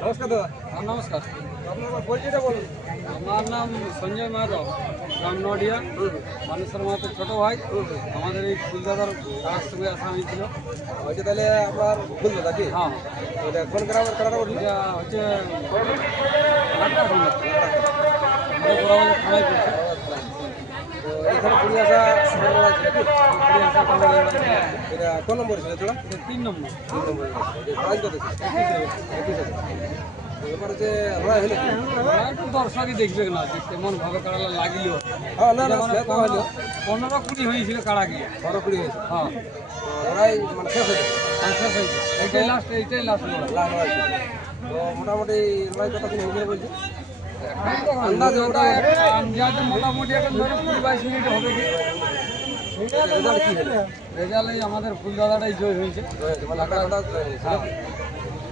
নমস্কার দাদা। হ্যাঁ, নমস্কার। আপনার পরিচয়টা বলুন। আমার নাম সঞ্জয় মাহাতো গ্রাম নডিয়া। মানেশ্বর মাহাতো ছোট ভাই। আমাদের এই ফুলদাদার কাজ সঙ্গে আসা হয়েছিল হচ্ছে তাহলে আপনার ফুলদাদা কি? হ্যাঁ। ওইটা কোন গ্রামের এটা হচ্ছে থানায় তো এখানে পুরী আসা। এটা কোন নম্বর ছিল এটা তিন নম্বর। তিন নম্বর প্রাইজ কত এবার হচ্ছে লড়াই হলো একটু দর্শকই দেখবে না যে কেমন ভাবে কাড়ালা লাগিল। হ্যাঁ না না সে তো হলো পনেরো কুড়ি হয়েছিল কাড়া গিয়ে বড় কুড়ি হয়েছে। হ্যাঁ। লড়াই মানে শেষ হয়েছে। হয়েছে। এইটাই লাস্ট এইটাই লাস্ট লড়াই ছিল। তো মোটামুটি লড়াই হবে বলছে আন্দাজ ওটা আন্দাজে মোটামুটি এখন ধরো কুড়ি বাইশ মিনিট হবে কি? রেজাল্ট কি? আমাদের ফুলদাদাটাই জয় হয়েছে।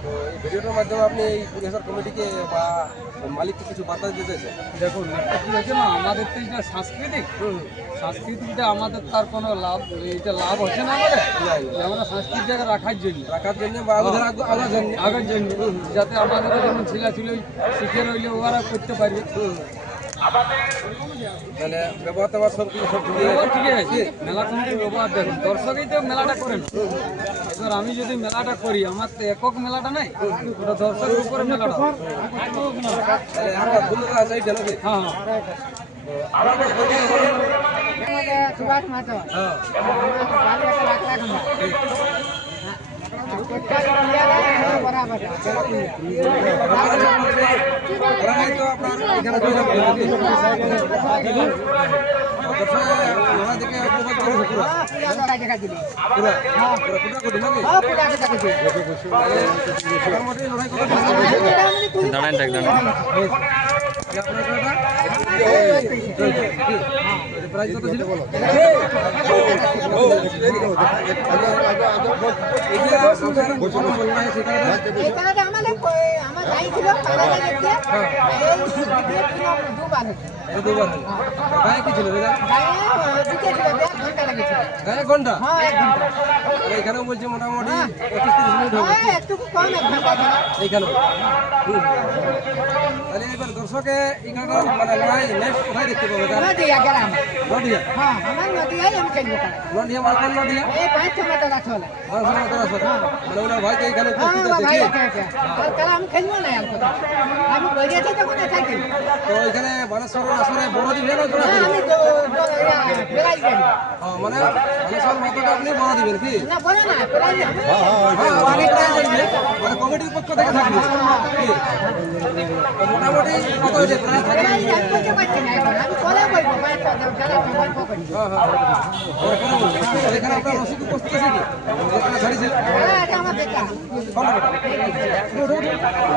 তো এই ভিডিওটার মাধ্যমে আপনি এই পুলিশের কমিটিকে বা মালিককে কিছু বার্তা দিতে চাইছেন? দেখুন একটা কি হচ্ছে না আমাদের তো এটা সাংস্কৃতিক। সাংস্কৃতিকটা আমাদের তার কোনো লাভ এটা লাভ হচ্ছে না আমাদের। আমরা সাংস্কৃতিটাকে রাখার জন্য। রাখার জন্য বা আগে আগার জন্য। আগের জন্য। যাতে আমাদের যেমন ছেলে ছিল শিখে রইলে ওরা করতে পারবে। তাহলে ব্যবহার ট্যাবহার সব কিছু সব ঠিক আছে। মেলা কমিটির ব্যবহার দেখুন। দর্শকই তো মেলাটা করে না এবার আমি যদি মেলাটা করি আমার তো একক মেলাটা নাই ওটা দর্শকের উপরে মেলাটা হয়। সুভাষ মাহাতো ওরা দেখে দাঁড়ান। প্রাইজ কত ছিল? সেখানে এখানেও বলছে মোটামুটি পঁচিশ তিরিশ মিনিট হবে দর্শকে এখানে দেখতে পাবে নদিয়া এখানে আছে ভাই আমি খেলব। তো এখানে বানেশ্বরের আসরে বড় দিবেন না জোড়া হ্যাঁ দিবেন আমি তো তো এরা বেড়াই গেলি ও, মানে বানেশ্বর মাথাটা আপনি বড় দিবেন কি? হ্যাঁ, টাকা লাগবে। মানে কমিটির পক্ষ থেকে থাকবে। মোটামুটি কত হয়েছে? এখন। হ্যাঁ হ্যাঁ। আপনার রসিদ উপস্থিত আছে কি? ছাড়িয়েছে?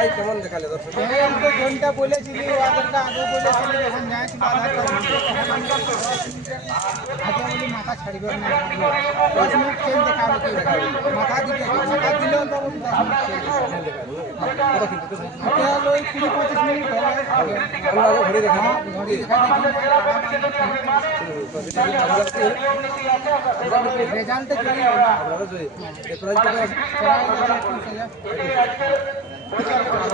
লড়াই কেমন দেখালে দর্শক? কোনটা বলেছিলি ওদেরকে আগে বলেছিলি যখন যাচ্ছিল আগে বলি মাথা ছাড়িবে না দশ মিনিট খেল দেখাবে। কি মাথা দিবে মাথা দিলেও তো বলি দশ মিনিট খেল এটা হলো ওই কুড়ি পঁচিশ মিনিট হবে আগে ঘুরে দেখাবো ঘড়ি দেখা দেখি। রেজাল্টে চলে আপনারা জয়ী।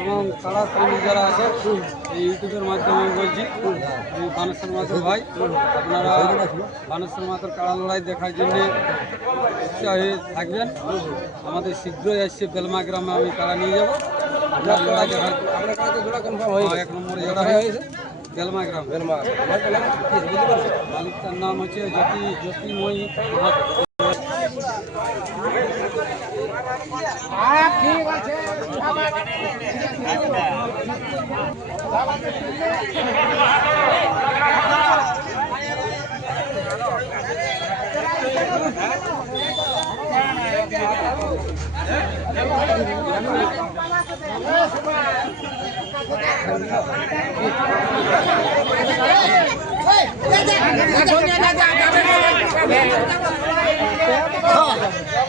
এবং তারা প্রেমিক যারা আছে এই ইউটিউবের মাধ্যমে আমি বলছি আমি বানেশ্বর মাথুর ভাই আপনারা বানেশ্বর মাথুর কাড়া লড়াই দেখার জন্য উৎসাহ থাকবেন আমাদের শীঘ্রই আসছে বেলমা গ্রামে আমি কাড়া নিয়ে যাব আপনার লড়াই দেখার হয়ে। এক নম্বরে জোড়া হয়ে গেছে? বেলমা গ্রাম। বেলমা। মালিকটার নাম হচ্ছে জ্যোতি জ্যোতিময়ী হ্যাঁ, ঠিক আছে। เฮ้เฮ้เจ๊ะเจ๊ะเจ๊ะเจ๊ะเจ๊ะ